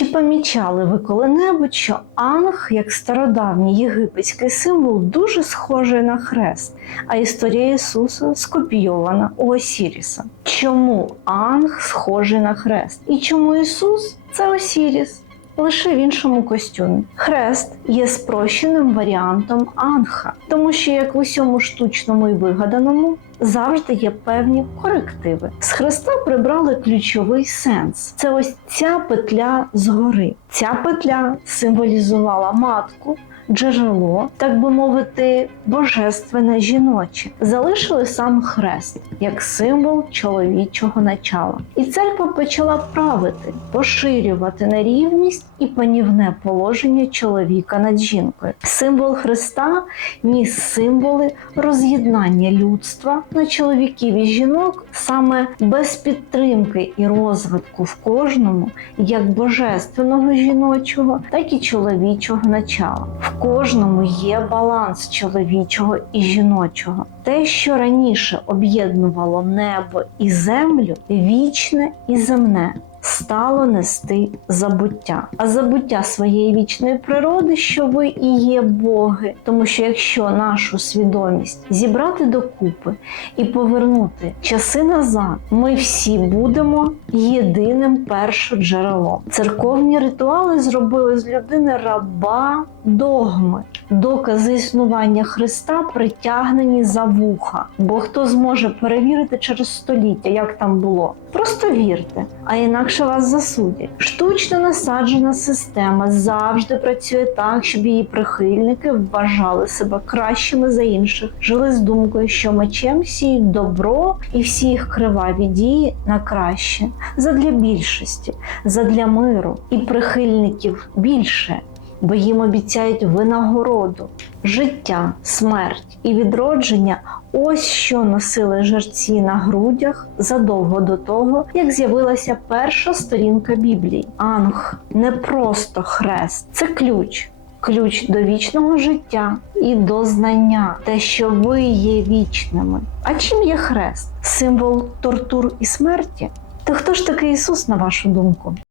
Чи помічали ви коли-небудь, що анг, як стародавній єгипетський символ, дуже схожий на хрест, а історія Ісуса скопійована у Осіріса? Чому анг схожий на хрест? І чому Ісус це Осіріс? Лише в іншому костюмі. Хрест є спрощеним варіантом анха, тому що як в усьому штучному і вигаданому завжди є певні корективи. З хреста прибрали ключовий сенс. Це ось ця петля згори. Ця петля символізувала матку. Джерело, так би мовити, божественне жіноче, залишили сам хрест як символ чоловічого начала. І церква почала правити, поширювати нерівність і панівне положення чоловіка над жінкою. Символ Христа ніс символи роз'єднання людства на чоловіків і жінок саме без підтримки і розвитку в кожному як божественного жіночого, так і чоловічого начала. В кожному є баланс чоловічого і жіночого. Те, що раніше об'єднувало небо і землю, вічне і земне. Стало нести забуття, а забуття своєї вічної природи, що ви і є боги. Тому що якщо нашу свідомість зібрати докупи і повернути часи назад, ми всі будемо єдиним першоджерелом. Церковні ритуали зробили з людини раба догми. Докази існування Христа притягнені за вуха. Бо хто зможе перевірити через століття, як там було? Просто вірте, а інакше вас засудять. Штучно насаджена система завжди працює так, щоб її прихильники вважали себе кращими за інших, жили з думкою, що мечем сіють добро і всі їх криваві дії на краще, задля більшості, задля миру і прихильників більше бо їм обіцяють винагороду, життя, смерть і відродження. Ось що носили жерці на грудях задовго до того, як з'явилася перша сторінка Біблії. Анг не просто хрест, це ключ. Ключ до вічного життя і до знання, те, що ви є вічними. А чим є хрест? Символ тортур і смерті? То хто ж такий Ісус, на вашу думку?